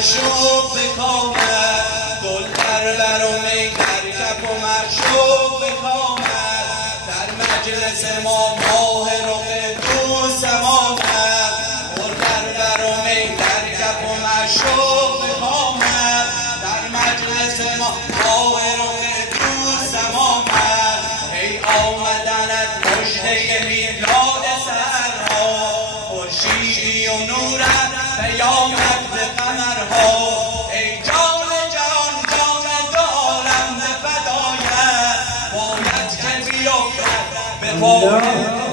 معشوق بکامد، گل در بر و می در کف و معشوق بکامد. در مجلس ما ماه رخ دوست آمد، گل در بر و می در کف و معشوق بکامد. در مجلس ما ماه رخ دوست آمد. ای آمدنت مژده میلاد سحرها، خورشیدی و نورت پیامد به قمرها. ای جان جان جان دو عالم به فدایت، باید که بیفتد به پای